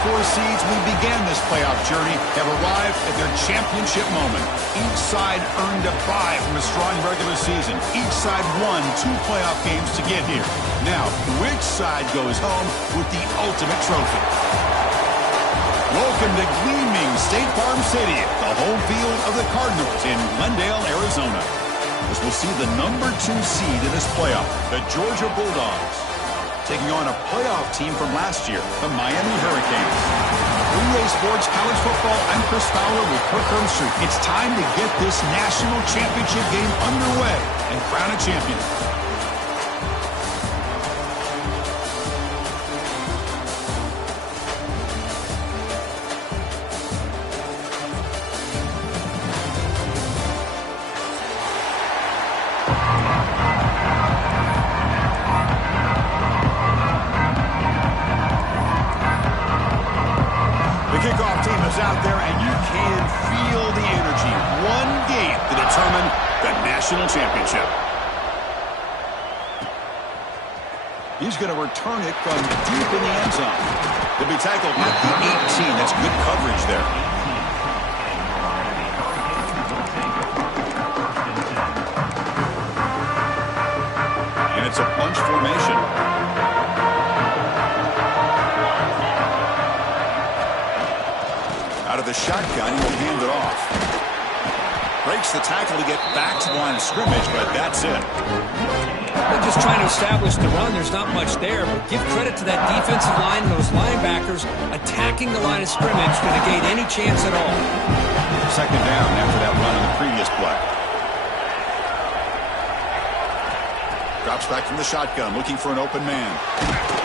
4 seeds we began this playoff journey have arrived at their championship moment. Each side earned a bye from a strong regular season. Each side won 2 playoff games to get here. Now, which side goes home with the ultimate trophy? Welcome to gleaming State Farm Stadium, the home field of the Cardinals in Glendale, Arizona. As we'll see the number 2 seed in this playoff, the Georgia Bulldogs, taking on a playoff team from last year, the Miami Hurricanes. EA Sports College Football, I'm Chris Fowler with Kirk Herbstreit. It's time to get this national championship game underway and crown a champion. Out there, and you can feel the energy. One game to determine the national championship. He's going to return it from deep in the end zone. He'll be tackled at the 18. That's good coverage there. And it's a bunch formation. Out of the shotgun, he will hand it off. Breaks the tackle to get back to the line of scrimmage, but that's it. They're just trying to establish the run. There's not much there, but give credit to that defensive line and those linebackers attacking the line of scrimmage to negate any chance at all. Second down after that run on the previous play. Drops back from the shotgun, looking for an open man.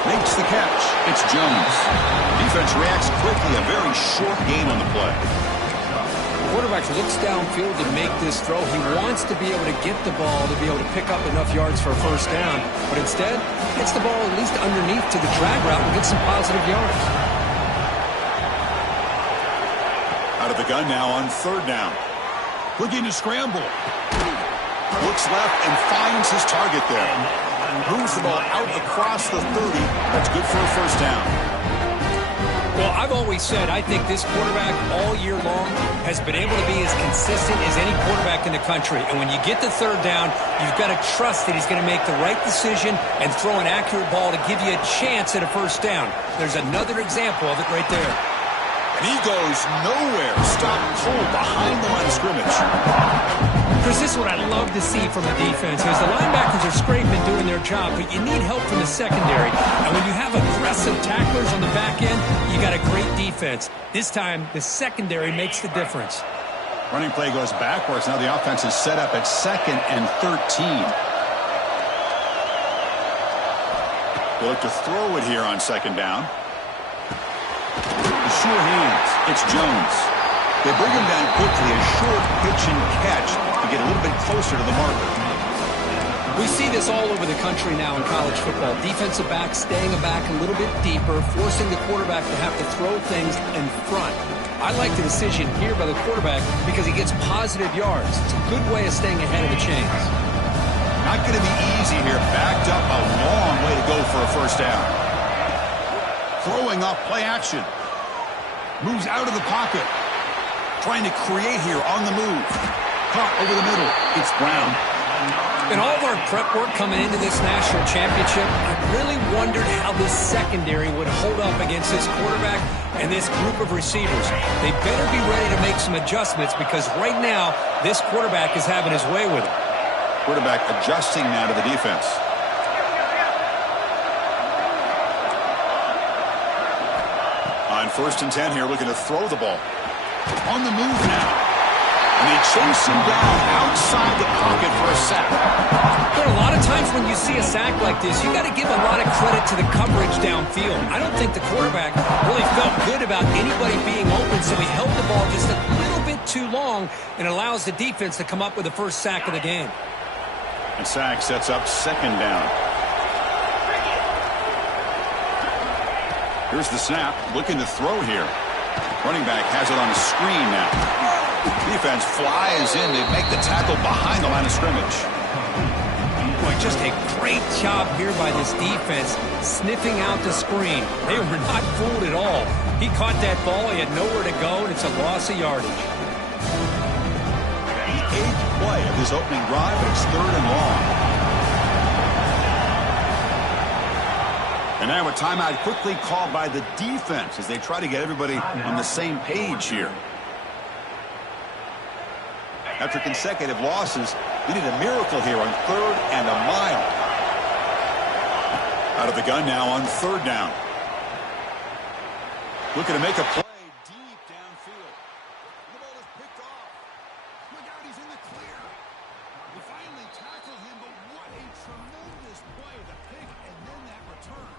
Makes the catch. It's Jones. Defense reacts quickly. A very short gain on the play. The quarterback looks downfield to make this throw. He wants to be able to get the ball to be able to pick up enough yards for a first down. But instead, gets the ball at least underneath to the drag route and gets some positive yards. Out of the gun now on third down. Looking to scramble. Looks left and finds his target there. Moves the ball out across the 30. That's good for a first down. Well, I've always said I think this quarterback all year long has been able to be as consistent as any quarterback in the country. And when you get the third down, you've got to trust that he's going to make the right decision and throw an accurate ball to give you a chance at a first down. There's another example of it right there. And he goes nowhere. Stop cold behind the line of scrimmage. Chris, this is what I love to see from the defense. As the linebackers are scraping doing their job, but you need help from the secondary. And when you have aggressive tacklers on the back end, you got a great defense. This time, the secondary makes the difference. Running play goes backwards. Now the offense is set up at 2nd and 13. They look to throw it here on second down. The sure hands. It's Jones. They bring him down quickly, a short pitch and catch to get a little bit closer to the marker. We see this all over the country now in college football. Defensive backs staying back a little bit deeper, forcing the quarterback to have to throw things in front. I like the decision here by the quarterback because he gets positive yards. It's a good way of staying ahead of the chains. Not going to be easy here. Backed up a long way to go for a first down. Throwing off play action. Moves out of the pocket. Trying to create here on the move. Caught over the middle. It's Brown. In all of our prep work coming into this national championship, I really wondered how this secondary would hold up against this quarterback and this group of receivers. They better be ready to make some adjustments because right now, this quarterback is having his way with it. Quarterback adjusting now to the defense. On 1st and 10 here, looking to throw the ball. On the move now. And they chase him down outside the pocket for a sack. But a lot of times when you see a sack like this, you got to give a lot of credit to the coverage downfield. I don't think the quarterback really felt good about anybody being open, so he held the ball just a little bit too long and allows the defense to come up with the first sack of the game. And sack sets up second down. Here's the snap, looking to throw here. Running back has it on a screen now. Defense flies in. They make the tackle behind the line of scrimmage. Boy, just a great job here by this defense, sniffing out the screen. They were not fooled at all. He caught that ball. He had nowhere to go, and it's a loss of yardage. The 8th play of this opening drive, and it's 3rd and long. And now a timeout quickly called by the defense as they try to get everybody on the same page here. After consecutive losses, we need a miracle here on 3rd and a mile. Out of the gun now on 3rd down. Looking to make a play deep downfield. The ball is picked off. Look out, he's in the clear. We finally tackle him, but what a tremendous play. The pick and then that return.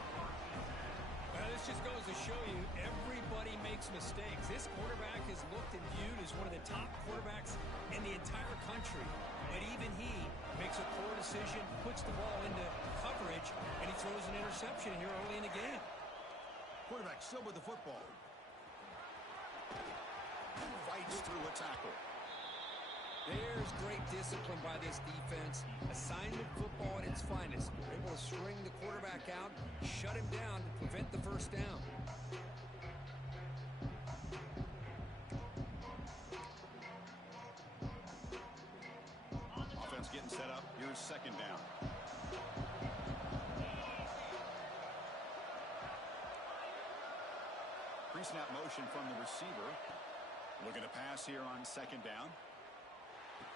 Well, this just goes to show you everybody makes mistakes. This quarterback is looked and viewed as one of the top quarterbacks in the entire country. But even he makes a poor decision, puts the ball into coverage, and he throws an interception here early in the game. Quarterback still with the football. Fights through a tackle. There's great discipline by this defense. Assignment football at its finest. They're able to string the quarterback out, shut him down to prevent the first down. Offense getting set up. Here's 2nd down. Pre-snap motion from the receiver. Looking to pass here on 2nd down.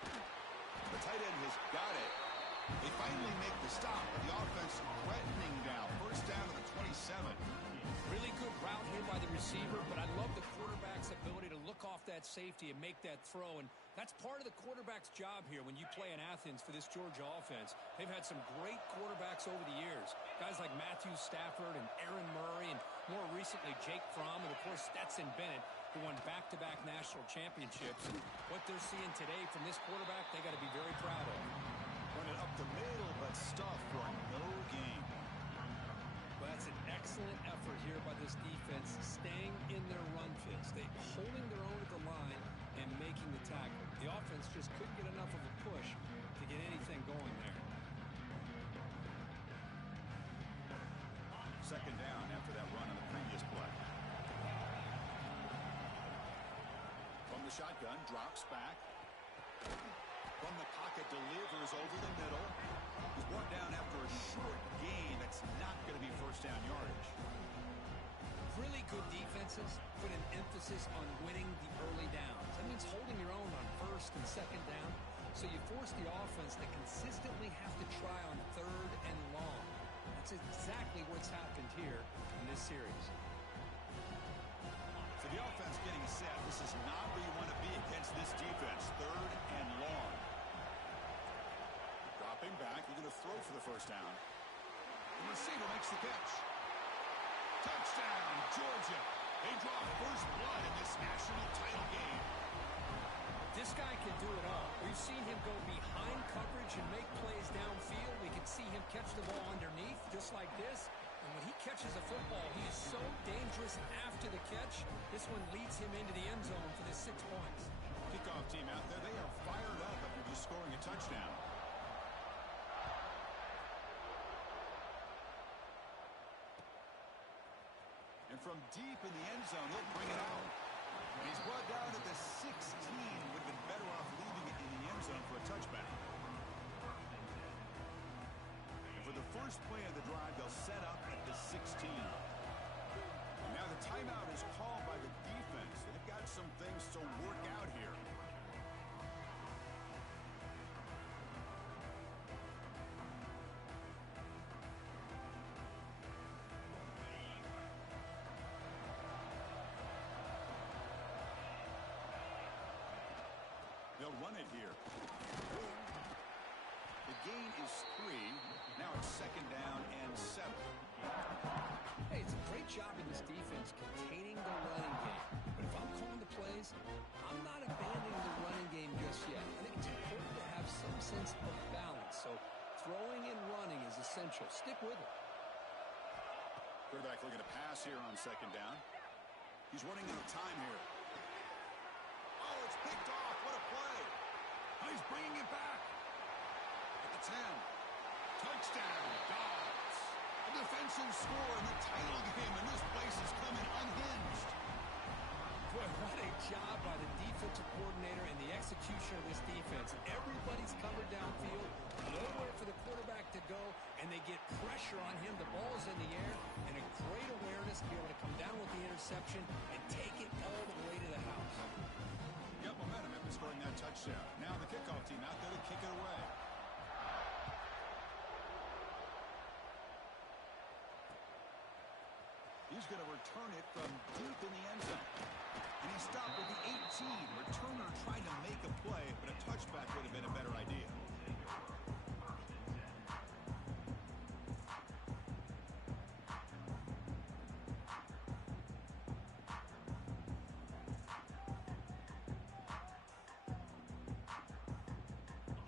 The tight end has got it. They finally make the stop. The offense threatening now. 1st down to the 27. Really good route here by the receiver, but I love the quarterback's ability to look off that safety and make that throw. And that's part of the quarterback's job here when you play in Athens for this Georgia offense. They've had some great quarterbacks over the years. Guys like Matthew Stafford and Aaron Murray, and more recently Jake Fromm, and of course Stetson Bennett, who won back-to-back national championships. What they're seeing today from this quarterback, they got to be very proud of. Running up the middle, but stuffed for no gain. Well, that's an excellent effort here by this defense, staying in their run fits. They holding their own at the line and making the tackle. The offense just couldn't get enough of a push to get anything going there. 2nd down after that run on the previous play. From the shotgun, drops back. From the pocket, delivers over the middle. He's brought down after a short gain. That's not going to be 1st down yardage. Really good defenses put an emphasis on winning the early downs. That means holding your own on 1st and 2nd down. So you force the offense to consistently have to try on 3rd and long. That's exactly what's happened here in this series. So the offense getting set. This is not where you want to be against this defense. 3rd and long. Dropping back. They're going to throw for the 1st down. The receiver makes the catch. Touchdown, Georgia. They draw first blood in this national title game. This guy can do it all. We've seen him go behind coverage and make plays downfield. We can see him catch the ball underneath, just like this. And when he catches a football, he is so dangerous after the catch. This one leads him into the end zone for the 6 points. Kickoff team out there. They are fired up after just scoring a touchdown. And from deep in the end zone, he'll bring it out. And he's brought down to the 16. Would have been better off leaving it in the end zone for a touchback. And for the first play of the drive, they'll set up at the 16. And now the timeout is called by the defense. They've got some things to work out here. They'll run it here. The gain is 3. Now it's 2nd down and 7. Hey, it's a great job in this defense containing the running game. But if I'm calling the plays, I'm not abandoning the running game just yet. I think it's important to have some sense of balance. So throwing and running is essential. Stick with it. Quarterback looking to pass here on 2nd down. He's running out of time here. Oh, it's picked off. What a play. Oh, he's bringing it back. At the 10. Touchdown, Dogs. A defensive score in the title game, and this place is coming unhinged. Boy, what a job by the defensive coordinator and the execution of this defense. Everybody's covered downfield, nowhere for the quarterback to go, and they get pressure on him. The ball's in the air, and a great awareness to be able to come down with the interception and take it all the way to the house. Got momentum after scoring that touchdown. Now the kickoff team out there to kick it away. He's going to return it from deep in the end zone. And he stopped with the 18. Returner trying to make a play, but a touchback would have been a better idea.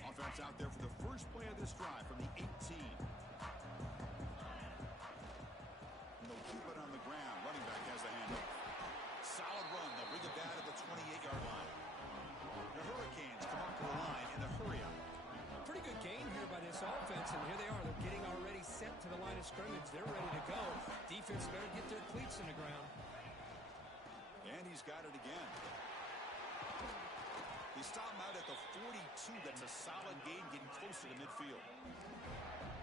Offense out there for the first play of this drive from the 18. And they'll keep it on the ground. Running back has the handoff. Solid run. They'll rig it down at the 28-yard line. The Hurricanes come up to the line in the hurry-up. Pretty good gain here by this offense, and here they are. They're getting already sent to the line of scrimmage. They're ready to go. Defense better get their cleats in the ground. And he's got it again. He stopped him out at the 42. That's a solid gain, getting closer to midfield.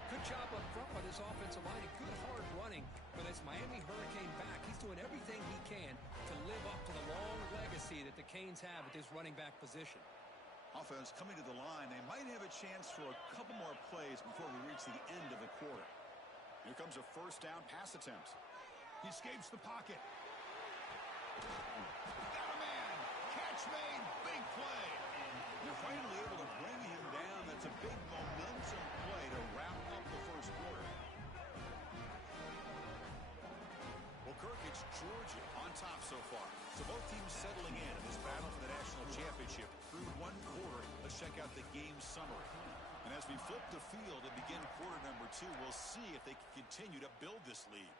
Good job up front by this offensive line. Good hard running for this Miami Hurricane back. He's doing everything he can to live up to the long legacy that the Canes have at this running back position. Offense coming to the line. They might have a chance for a couple more plays before we reach the end of the quarter. Here comes a first down pass attempt. He escapes the pocket. Got a man. Catch made. Big play. They're finally able to bring him down. That's a big momentum play to wrap up the first quarter. Well, Kirk, it's Georgia on top so far. So both teams settling in this battle for the national championship through one quarter. Let's check out the game summary. And as we flip the field and begin quarter number 2, we'll see if they can continue to build this lead.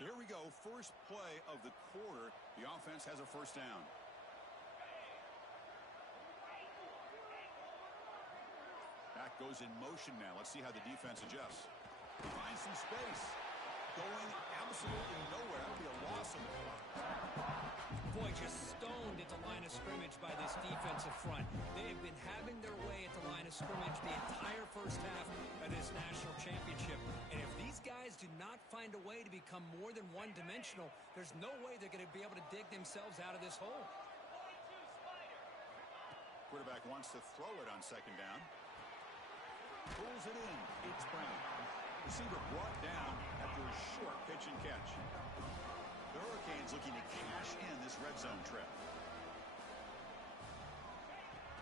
So here we go, first play of the quarter. The offense has a first down. Back goes in motion now. Let's see how the defense adjusts. Finds some space. Going absolutely nowhere. That would be a loss in the play. Boy, just stoned at the line of scrimmage by this defensive front. They have been having their way at the line of scrimmage the entire first half of this national championship. And if these guys do not find a way to become more than one-dimensional, there's no way they're going to be able to dig themselves out of this hole. Quarterback wants to throw it on second down. Pulls it in. It's Brown. Receiver brought down after a short pitch and catch. The Hurricanes looking to cash in this red zone trip.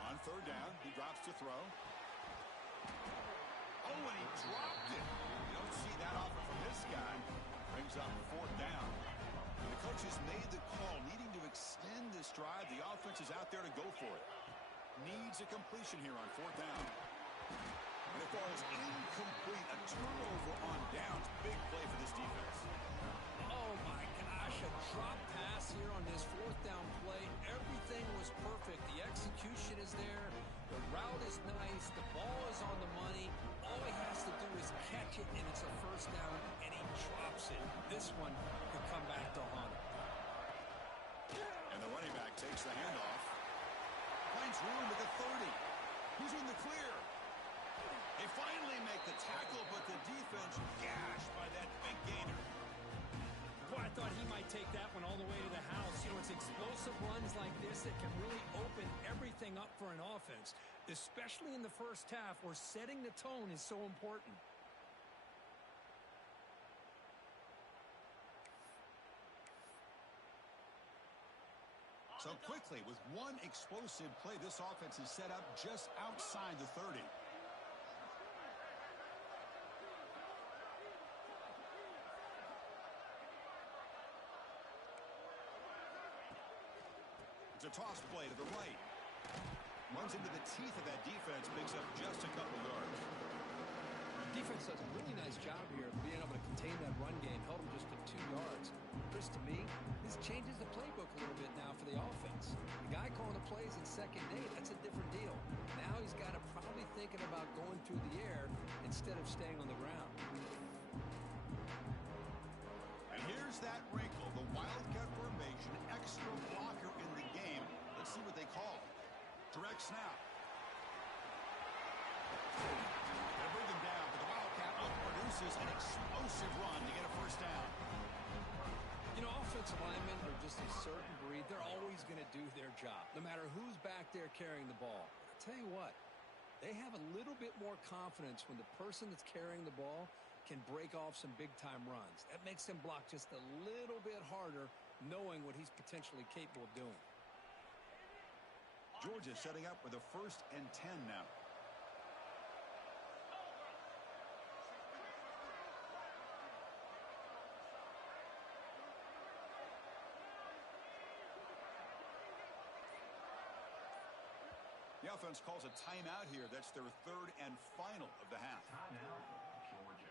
On third down, he drops to throw. Oh, and he dropped it. You don't see that often from this guy. Brings up fourth down. And the coach has made the call, needing to extend this drive. The offense is out there to go for it. Needs a completion here on fourth down. And it falls incomplete. A turnover on downs. Big play for this defense. Oh, my gosh. A drop pass here on this fourth down play. Everything was perfect. The execution is there. The route is nice. The ball is on the money. All he has to do is catch it, and it's a first down, and he drops it. This one could come back to haunt him. And the running back takes the handoff. Finds room at the 30. He's in the clear. They finally make the tackle, but the defense gashed by that big gainer. Boy, I thought he might take that one all the way to the house. You know, it's explosive runs like this that can really open everything up for an offense, especially in the first half where setting the tone is so important. So quickly, with one explosive play, this offense is set up just outside the 30. It's a toss play to the right. Runs into the teeth of that defense, picks up just a couple yards. Defense does a really nice job here of being able to contain that run game, held him just to 2 yards. Chris, to me, this changes the playbook a little bit now for the offense. The guy calling the plays in 2nd and 8, that's a different deal. Now he's got to probably thinking about going through the air instead of staying on the ground. And here's that wrinkle, the Wildcat formation, extra blocker in the game. Let's see what they call. Direct snap. They'll bring him down, but the Wildcat produces an explosive run to get a first down. You know, offensive linemen are just a certain breed. They're always going to do their job, no matter who's back there carrying the ball. I'll tell you what, they have a little bit more confidence when the person that's carrying the ball can break off some big-time runs. That makes them block just a little bit harder, knowing what he's potentially capable of doing. Georgia setting up with a 1st and 10 now. The offense calls a timeout here. That's their 3rd and final of the half. Timeout, Georgia.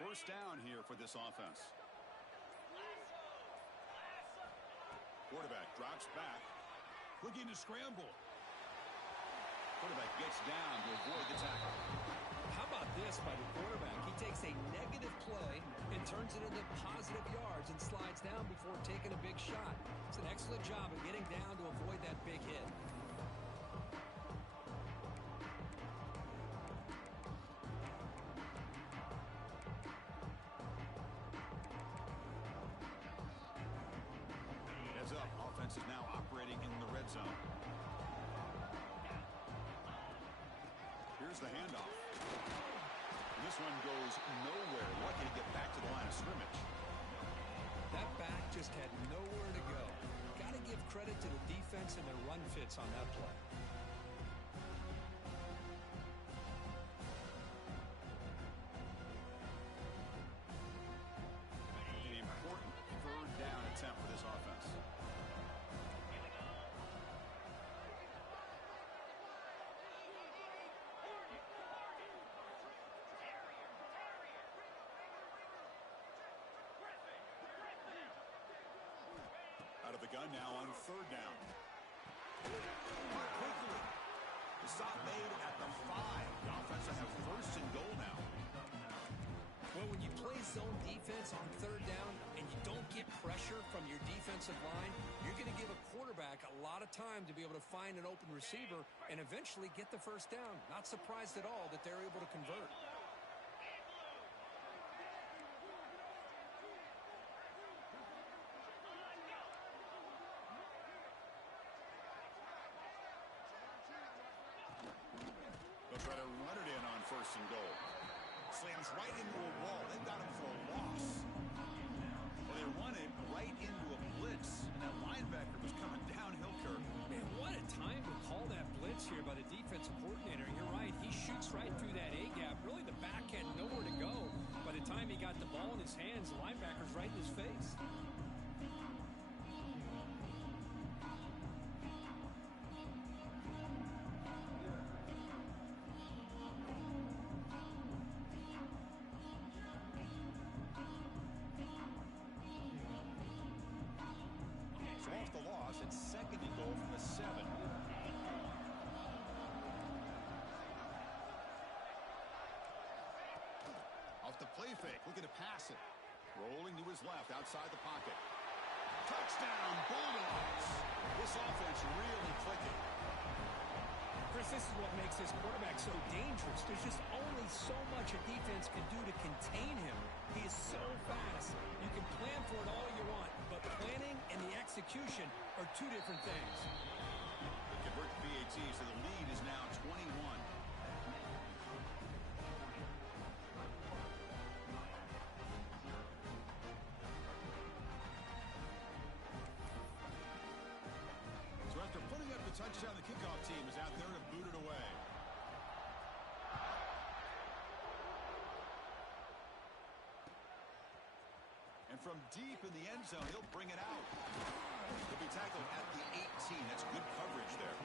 First down here for this offense. Quarterback drops back, looking to scramble. Quarterback gets down to avoid the tackle. How about this by the quarterback? He takes a negative play and turns it into positive yards and slides down before taking a big shot. It's an excellent job of getting down to avoid that big hit. Offense is now operating in the red zone. Here's the handoff. This one goes nowhere. Lucky to get back to the line of scrimmage. That back just had nowhere to go. Got to give credit to the defense and their run fits on that play. An important 3rd down attempt for this offense. Out of the gun now on 3rd down. Quickly. The stop made at the 5. The offense will have 1st and goal now. Well, when you play zone defense on 3rd down and you don't get pressure from your defensive line, you're going to give a quarterback a lot of time to be able to find an open receiver and eventually get the first down. Not surprised at all that they're able to convert. They'll try to run it in on 1st and goal. Slams right into a wall. They've got him for a loss. Well, they run it right into a blitz, and that linebacker was coming downhill, Kirk. Man, what a time to call that blitz here by the defensive coordinator. You're right. He shoots right through that A-gap. Really, the back had nowhere to go. By the time he got the ball in his hands, the linebacker's right in his face. It's 2nd and goal from the 7. Off the play fake, looking to pass it. Rolling to his left, outside the pocket. Touchdown, Bulldogs! This offense really clicking. Chris, this is what makes this quarterback so dangerous. There's just only so much a defense can do to contain him. He is so fast. You can plan for it all you want, but planning and the execution are 2 different things. They convert the PAT, so the lead is now 21. touchdown. The kickoff team is out there to boot it away. And from deep in the end zone, he'll bring it out. He'll be tackled at the 18. That's good coverage there.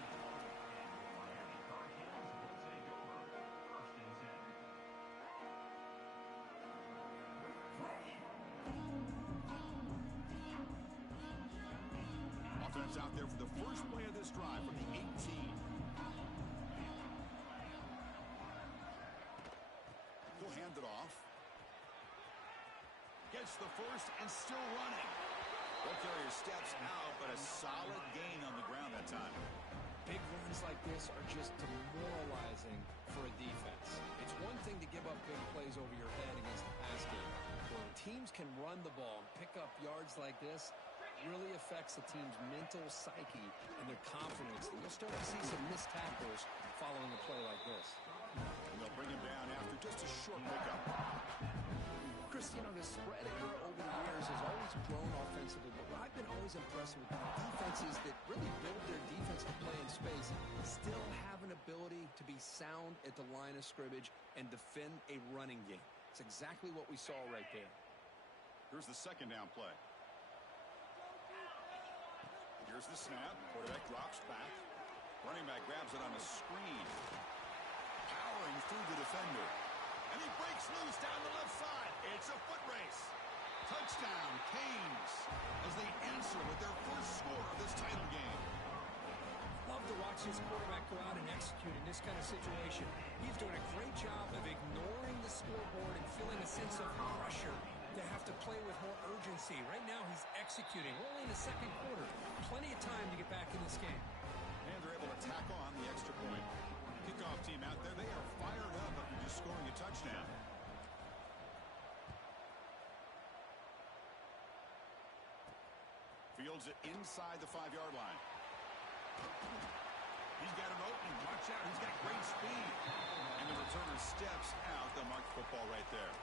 Offense out there for the first play of this drive from the 18. He'll hand it off. Gets the first and still running. Ball carrier steps out, but a solid gain on the ground that time. Big runs like this are just demoralizing for a defense. It's one thing to give up big plays over your head against the pass game. When teams can run the ball and pick up yards like this, it really affects the team's mental psyche and their confidence. And you'll start to see some missed tackles following a play like this. And they'll bring him down after just a short pickup. Chris, you know, the spread era over the years has always grown offensively, but what I've been always impressed with defenses that really build their defensive play in space still have an ability to be sound at the line of scrimmage and defend a running game. It's exactly what we saw right there. Here's the second down play. Here's the snap. Quarterback drops back. Running back grabs it on a screen. Powering through the defender. And he breaks loose down the left side. It's a foot race. Touchdown, Canes, as they answer with their first score of this title game. Love to watch this quarterback go out and execute in this kind of situation. He's doing a great job of ignoring the scoreboard and feeling a sense of pressure to have to play with more urgency. Right now, he's executing. We're only in the second quarter. Plenty of time to get back in this game. And they're able to tack on the extra point. Kickoff team out there, they are fired up after just scoring a touchdown. Fields it inside the 5-yard line. He's got him open. Watch out. He's got great speed. And the returner steps out. They'll mark the football right there.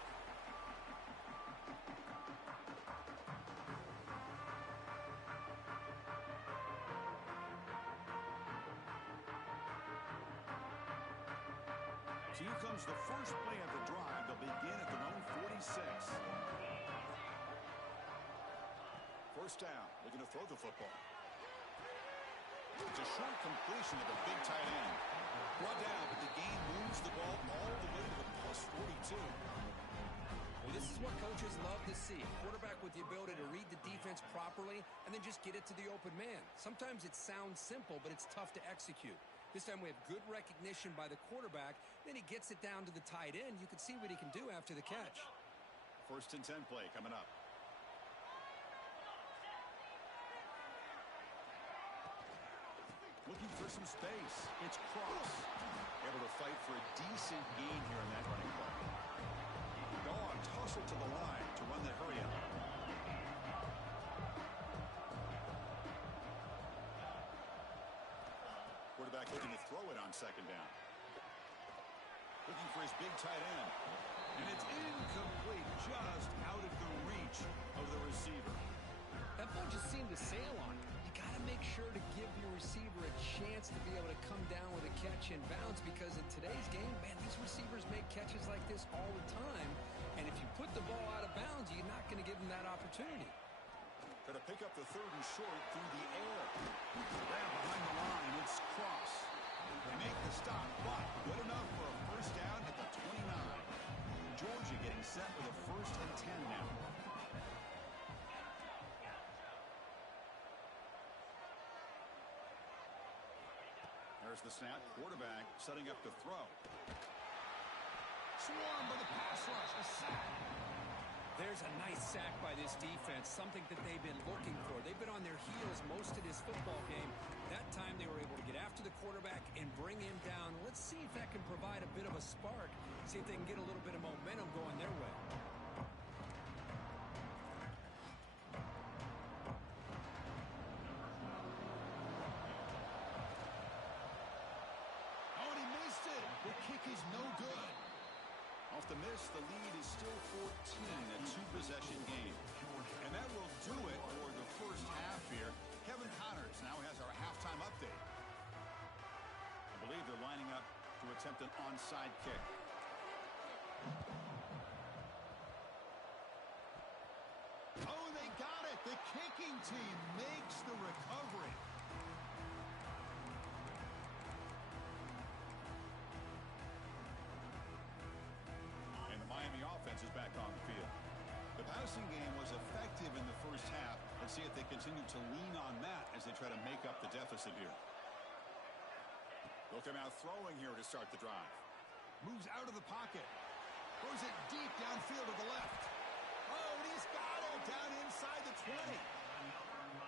So here comes the first play of the drive. They'll begin at their own 46. First down, looking to throw the football. It's a short completion of the big tight end. Brought down, but the game moves the ball all the way to the +42. Well, this is what coaches love to see. A quarterback with the ability to read the defense properly and then just get it to the open man. Sometimes it sounds simple, but it's tough to execute. This time we have good recognition by the quarterback. Then he gets it down to the tight end. You can see what he can do after the catch. First and 10 play coming up. Looking for some space. It's Cross. Able to fight for a decent gain here in that running play. Dogs hustle to the line to run the hurry up. Quarterback looking to throw it on second down. Looking for his big tight end. And it's incomplete, just out of the reach of the receiver. That ball just seemed to sail on it. You got to make sure to give your receiver a chance to be able to come down with a catch in bounds, because in today's game, man, these receivers make catches like this all the time. And if you put the ball out of bounds, you're not going to give them that opportunity. Got to pick up the third and short through the air. Grab behind the line, it's Cross. They make the stop, but good enough for a first down at the 29. Georgia getting set with a first and 10 now. There's the snap. Quarterback setting up to throw. Swarmed by the pass rush. A sack. There's a nice sack by this defense, something that they've been looking for. They've been on their heels most of this football game. That time they were able to get after the quarterback and bring him down. Let's see if that can provide a bit of a spark. See if they can get a little bit of momentum going their way. The kick is no good. Off the miss, the lead is still 14, a two-possession game. And that will do it for the first half here. Kevin Connors now has our halftime update. onside kick. Oh, they got it. The kicking team makes the recovery. And the Miami offense is back on the field. The passing game was effective in the first half. Let's see if they continue to lean on that as they try to make up the deficit here. They'll come out throwing here to start the drive. Moves out of the pocket. Throws it deep downfield to the left. Oh, and he's got it down inside the 20.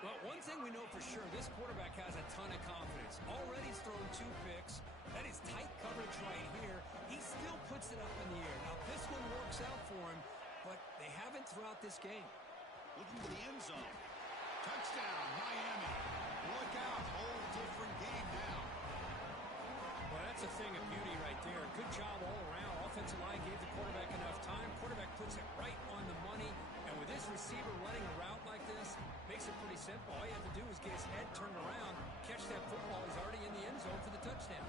Well, one thing we know for sure, this quarterback has a ton of confidence. Already he's thrown 2 picks. That is tight coverage right here. He still puts it up in the air. Now, this one works out for him, but they haven't throughout this game. Looking for the end zone. Touchdown, Miami. Look out, whole different game now. Well, that's a thing of beauty right there. Good job all around. Offensive line gave the quarterback enough time. Quarterback puts it right on the money. And with this receiver running a route like this, makes it pretty simple. All you have to do is get his head turned around, catch that football. He's already in the end zone for the touchdown.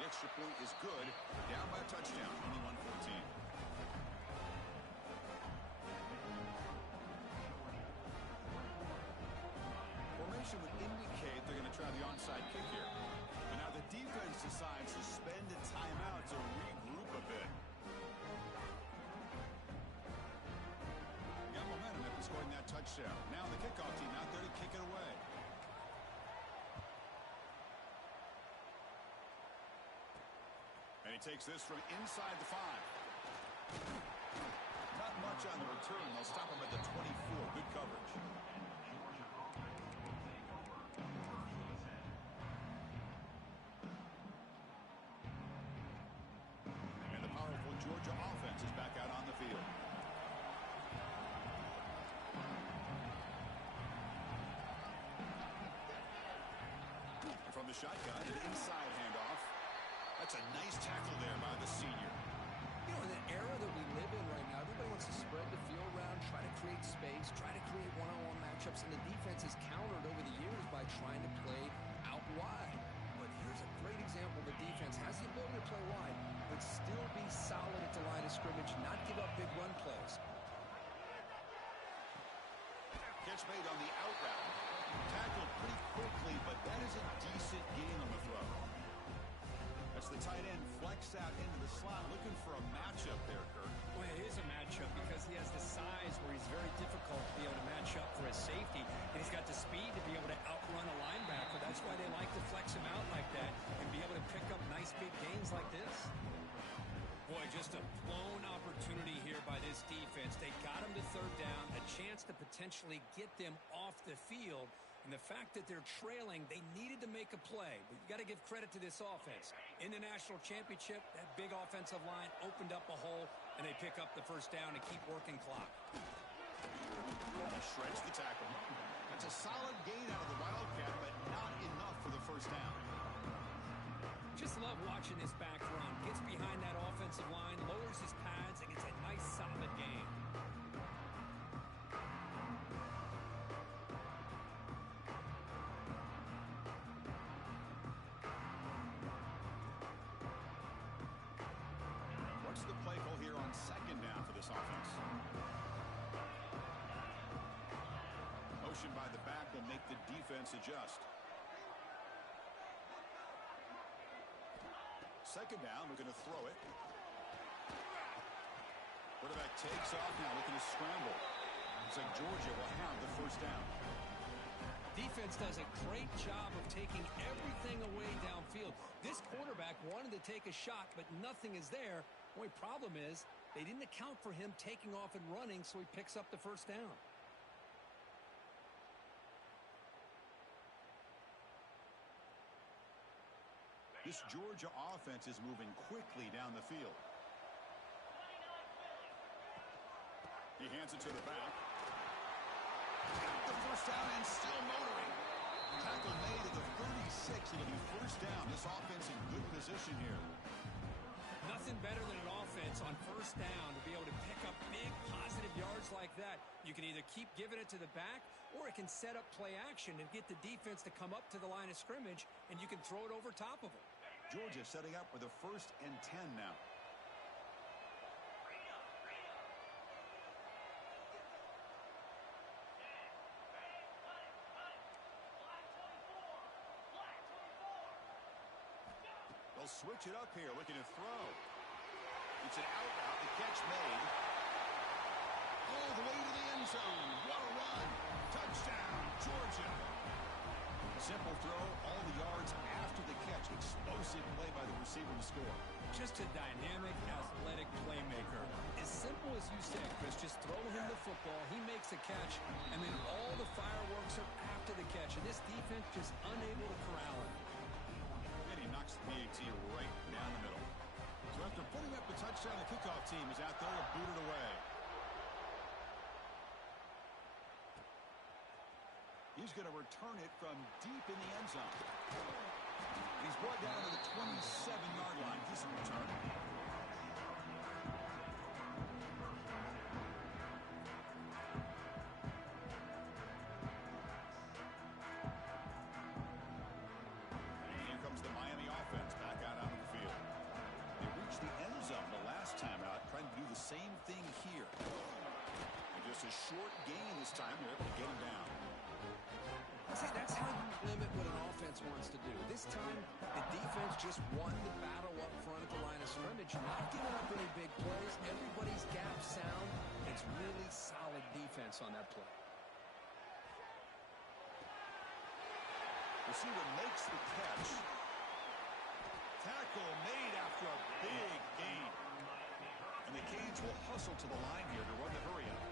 The extra point is good. They're down by a touchdown, 21-14. Formation would indicate they're going to try the onside kick here. But now the defense decides to spend a timeout to regroup a bit. Got momentum after scoring that touchdown. Now the kickoff team out there to kick it away. And he takes this from inside the 5. Not much on the return. They'll stop him at the 24. Good coverage. And the powerful Georgia offense is back out on the field. From the shotgun, an inside handoff. That's a nice tackle there by the senior. You know, in the era that we live in right now, everybody wants to spread the field around, try to create space, try to create one-on-one matchups, and the defense has countered over the years by trying to play out wide. But here's a great example. The defense has the ability to play wide, but still be solid at the line of scrimmage, not give up big run plays. Catch made on the out route. Tackled pretty quickly, but that is a decent gain on the throw. That's the tight end flex out into the slot, looking for a matchup there, Kirk. Well, it is a matchup because he has the size where he's very difficult to be able to match up for his safety. And he's got the speed to be able to outrun a linebacker. That's why they like to flex him out like that and be able to pick up nice big gains like this. Boy, just a blown opportunity here by this defense. They got him to third down, a chance to potentially get them off the field. And the fact that they're trailing, they needed to make a play. But you got to give credit to this offense. In the national championship, that big offensive line opened up a hole, and they pick up the first down to keep working clock. Shreds the tackle. That's a solid gain out of the Wildcat, but not enough for the first down. Just love watching this back run. Gets behind that offensive line, lowers his pads, and gets a nice solid gain. What's the play call here on second down for this offense? Motion by the back will make the defense adjust. Second down, looking to throw it. Quarterback takes off now, looking to scramble. Looks like Georgia will have the first down. Defense does a great job of taking everything away downfield. This quarterback wanted to take a shot, but nothing is there. The only problem is they didn't account for him taking off and running, so he picks up the first down. This Georgia offense is moving quickly down the field. He hands it to the back. Got the first down and still motoring. Tackle made at the 36. It'll be first down. This offense in good position here. Nothing better than an offense on first down to be able to pick up big positive yards like that, you can either keep giving it to the back, or it can set up play action and get the defense to come up to the line of scrimmage, and you can throw it over top of them. Georgia setting up with a 1st and 10 now. They'll switch it up here, looking to throw. It's an out route, the catch made. All the way to the end zone. What a run. Touchdown, Georgia. Simple throw, all the yards after the catch. Explosive play by the receiver to score. Just a dynamic, athletic playmaker. As simple as you said, Chris, just throw him the football, he makes a catch, and then all the fireworks are after the catch. And this defense just unable to corral him. And he knocks the PAT right down the middle. So after putting up the touchdown, the kickoff team is out there to boot it away. He's going to return it from deep in the end zone. He's brought down to the 27-yard line. Decent return. Here comes the Miami offense back out onto the field. They reached the end zone the last time out, trying to do the same thing here. And just a short gain this time. They're able to get him down. See, that's how you limit what an offense wants to do. This time, the defense just won the battle up front at the line of scrimmage, not giving up any big plays. Everybody's gap sound. It's really solid defense on that play. Receiver makes the catch. Tackle made after a big gain. And the Canes will hustle to the line here to run the hurry-up.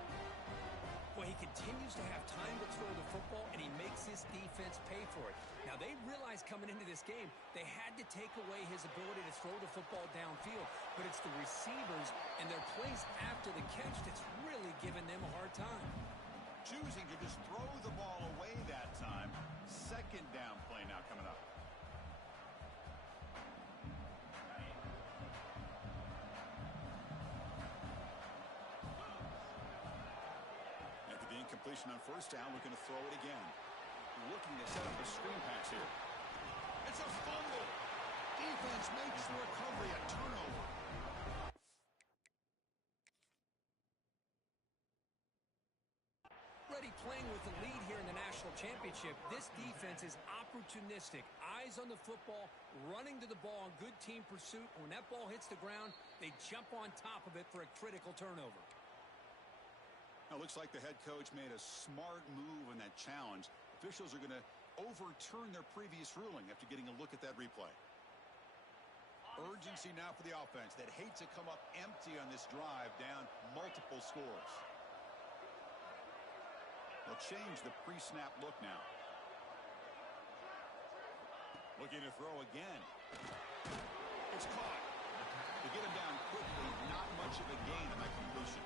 Well, he continues to have time to throw the football, and he makes his defense pay for it. Now, they realized coming into this game they had to take away his ability to throw the football downfield, but it's the receivers and their plays after the catch that's really giving them a hard time. Choosing to just throw the ball away that time. 2nd down play now coming up. The incompletion on 1st down, looking to throw it again. Looking to set up a screen pass here. It's a fumble. Defense makes the recovery, a turnover. Already playing with the lead here in the national championship, this defense is opportunistic. Eyes on the football, running to the ball in good team pursuit. When that ball hits the ground, they jump on top of it for a critical turnover. Now, looks like the head coach made a smart move in that challenge. Officials are going to overturn their previous ruling after getting a look at that replay. Urgency now for the offense that hates to come up empty on this drive, down multiple scores. They'll change the pre-snap look now. Looking to throw again. It's caught. To get him down quickly, not much of a gain on that completion.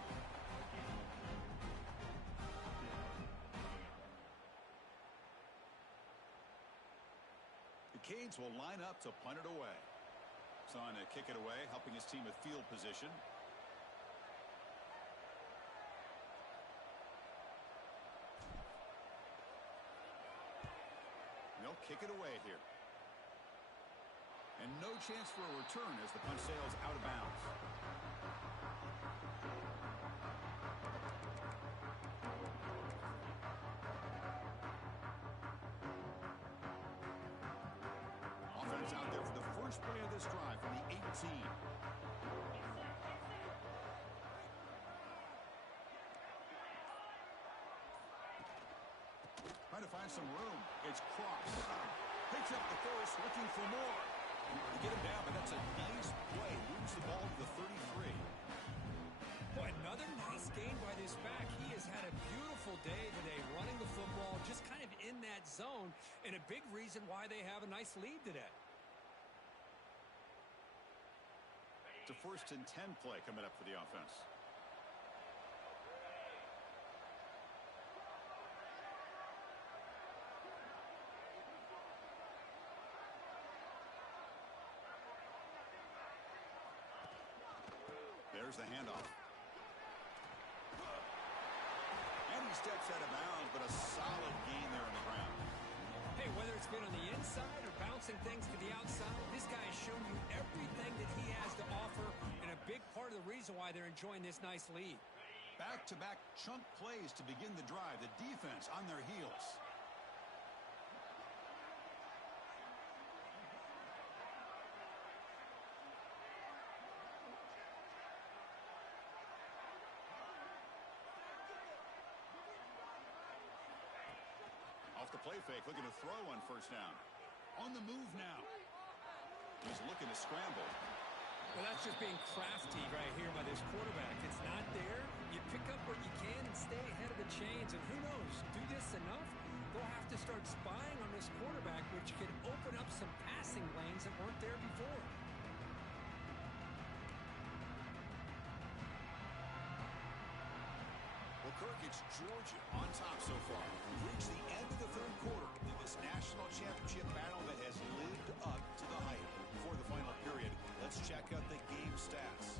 The Canes will line up to punt it away. It's on to kick it away, helping his team with field position. They'll kick it away here. And no chance for a return as the punt sails out of bounds. Offense out there for the first play of this drive from the 18. Trying to find some room. It's Cross. Picks up the first, looking for more. To get him down, but that's a nice play. Moves the ball to the 33. Boy, another nice gain by this back. He has had a beautiful day today running the football, just kind of in that zone, and a big reason why they have a nice lead today. It's a 1st and 10 play coming up for the offense. There's the handoff. steps out of bounds, but a solid gain there on the ground. Hey, whether it's been on the inside or bouncing things to the outside, this guy has shown you everything that he has to offer, and a big part of the reason why they're enjoying this nice lead. Back-to-back chunk plays to begin the drive. The defense on their heels. Off the play fake, looking to throw on first down. On the move now. He's looking to scramble. Well, that's just being crafty right here by this quarterback. It's not there. You pick up what you can and stay ahead of the chains. And who knows, do this enough, they'll have to start spying on this quarterback, which could open up some passing lanes that weren't there before. Well, Kirk, it's Georgia on top so far. We've reached the end of the third quarter in this national championship battle that has lived up to the hype. Before the final period, let's check out the game stats.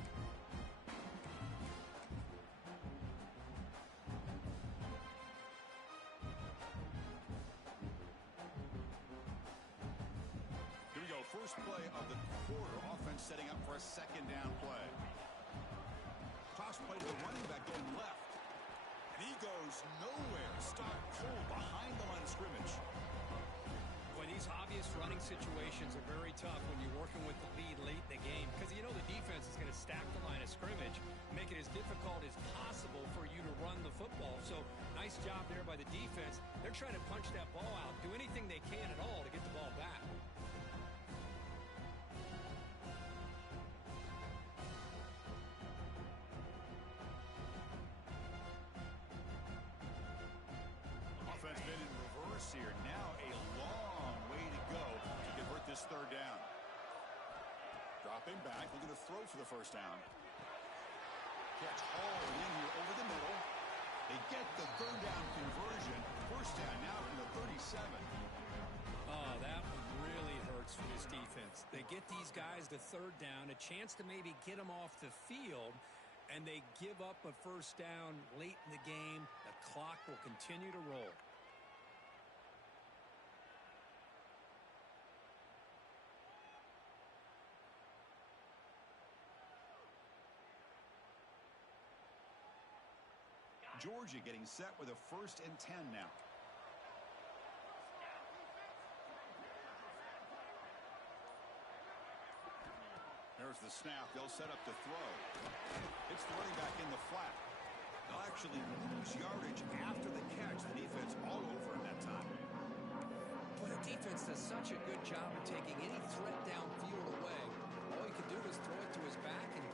Here we go, first play of the quarter. Offense setting up for a second down play. Toss play to the running back going left. And he goes nowhere. Stopped cold behind the line of scrimmage. Boy, these obvious running situations are very tough when you're working with the lead late in the game, because you know the defense is going to stack the line of scrimmage, make it as difficult as possible for you to run the football. So nice job there by the defense. They're trying to punch that ball out, do anything they can at all to get the ball back. Offense been in reverse here. Now a long way to go to convert this third down. Dropping back, looking to throw for the first down. Catch hauled in here over the middle. They get the third down conversion. First down now from the 37. Oh, that one really hurts for this defense. They get these guys to third down, a chance to maybe get them off the field, and they give up a first down late in the game. The clock will continue to roll. Georgia getting set with a 1st and 10 now. There's the snap. They'll set up to throw. It's the running back in the flat. They'll actually lose yardage after the catch. The defense all over him that time. Boy, the defense does such a good job of taking any threat downfield away. All you can do is throw it to his back, and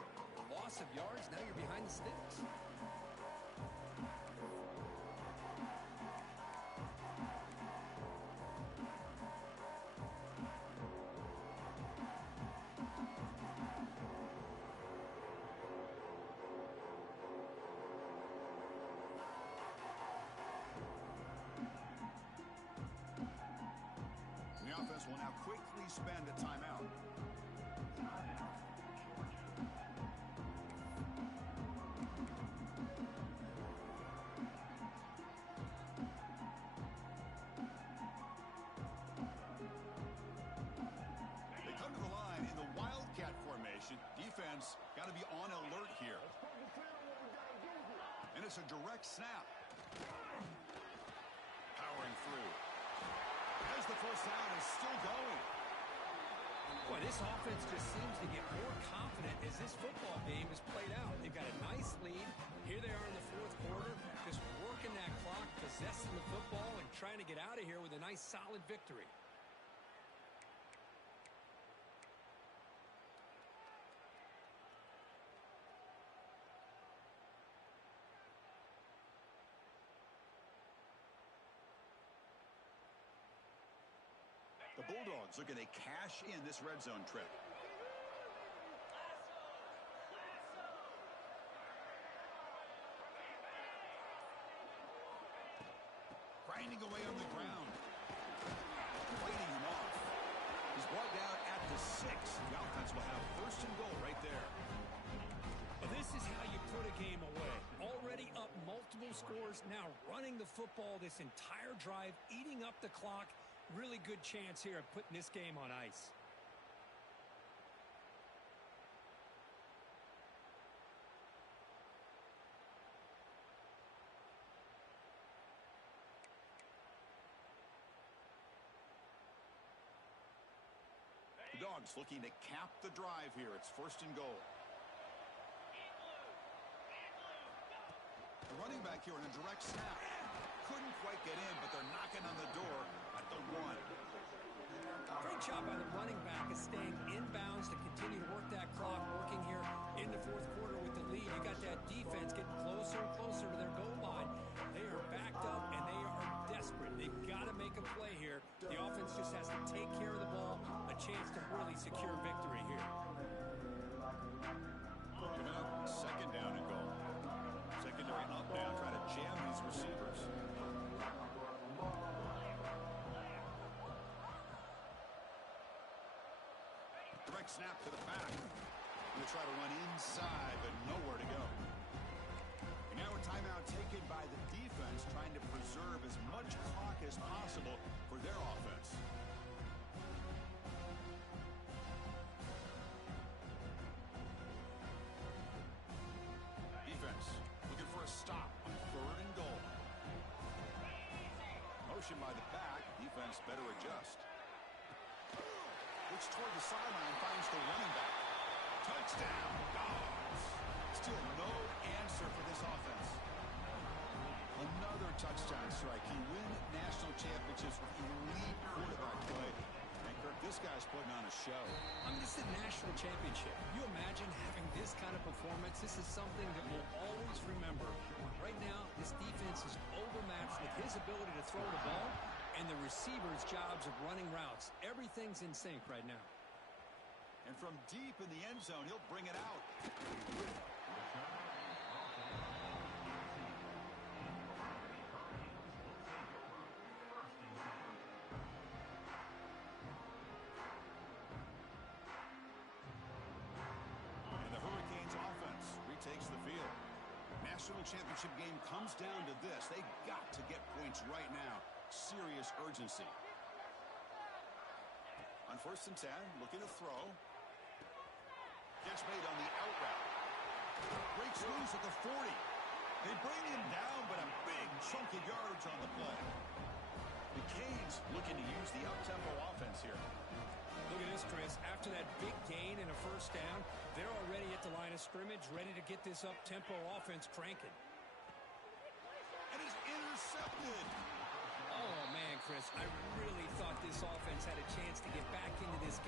loss of yards, now you're behind the sticks. The offense will now quickly spend a timeout. They come to the line in the Wildcat formation. Defense got to be on alert here. And it's a direct snap. Powering through. As the first down is still going. Boy, this offense just seems to get more confident as this football game is played out. They've got a nice lead. Here they are in the fourth quarter, just working that clock, possessing the football, and trying to get out of here with a nice, solid victory. The Bulldogs looking to cash in this red zone trip. Grinding away on the ground. Fighting him off. He's brought down at the 6. The offense will have 1st and goal right there. Well, this is how you put a game away. Already up multiple scores, now running the football this entire drive, eating up the clock. Really good chance here of putting this game on ice. The Dogs looking to cap the drive here. It's 1st and goal. The running back here in a direct snap. Couldn't quite get in, but they're knocking on the door at the 1. Great job by the running back of staying inbounds to continue to work that clock, working here in the 4th quarter with the lead. You got that defense getting closer and closer to their goal line. They are backed up, and they are desperate. They've got to make a play here. The offense just has to take care of the ball, a chance to really secure victory here. Coming up, 2nd down and goal. Secondary up now, try to jam these receivers. Direct snap to the back. Going to try to run inside, but nowhere to go. And now a timeout taken by the defense, trying to preserve as much clock as possible for their offense. Defense looking for a stop on 3rd and goal. Motion by the back. Defense better adjust. Looks toward the sideline, finds the running back. Touchdown, Dogs. Still no answer for this offense. Another touchdown strike. He win national championships with elite quarterback play. And Kirk, this guy's putting on a show. I mean, this is a national championship. You imagine having this kind of performance? This is something that we'll always remember. Right now, this defense is overmatched with his ability to throw the ball and the receivers' jobs of running routes. Everything's in sync right now. And from deep in the end zone, he'll bring it out. And the Hurricanes offense retakes the field. National championship game comes down to this. They got to get points right now. Serious urgency. On 1st and 10, looking to throw. Catch made on the out route. Breaks loose at the 40. They bring him down, but a big chunk of yards on the play. The Canes looking to use the up-tempo offense here. Look at this, Chris. After that big gain and a 1st down, they're already at the line of scrimmage, ready to get this up-tempo offense cranking. And he's intercepted. Oh, man, Chris, I really thought this offense had a chance to get back into this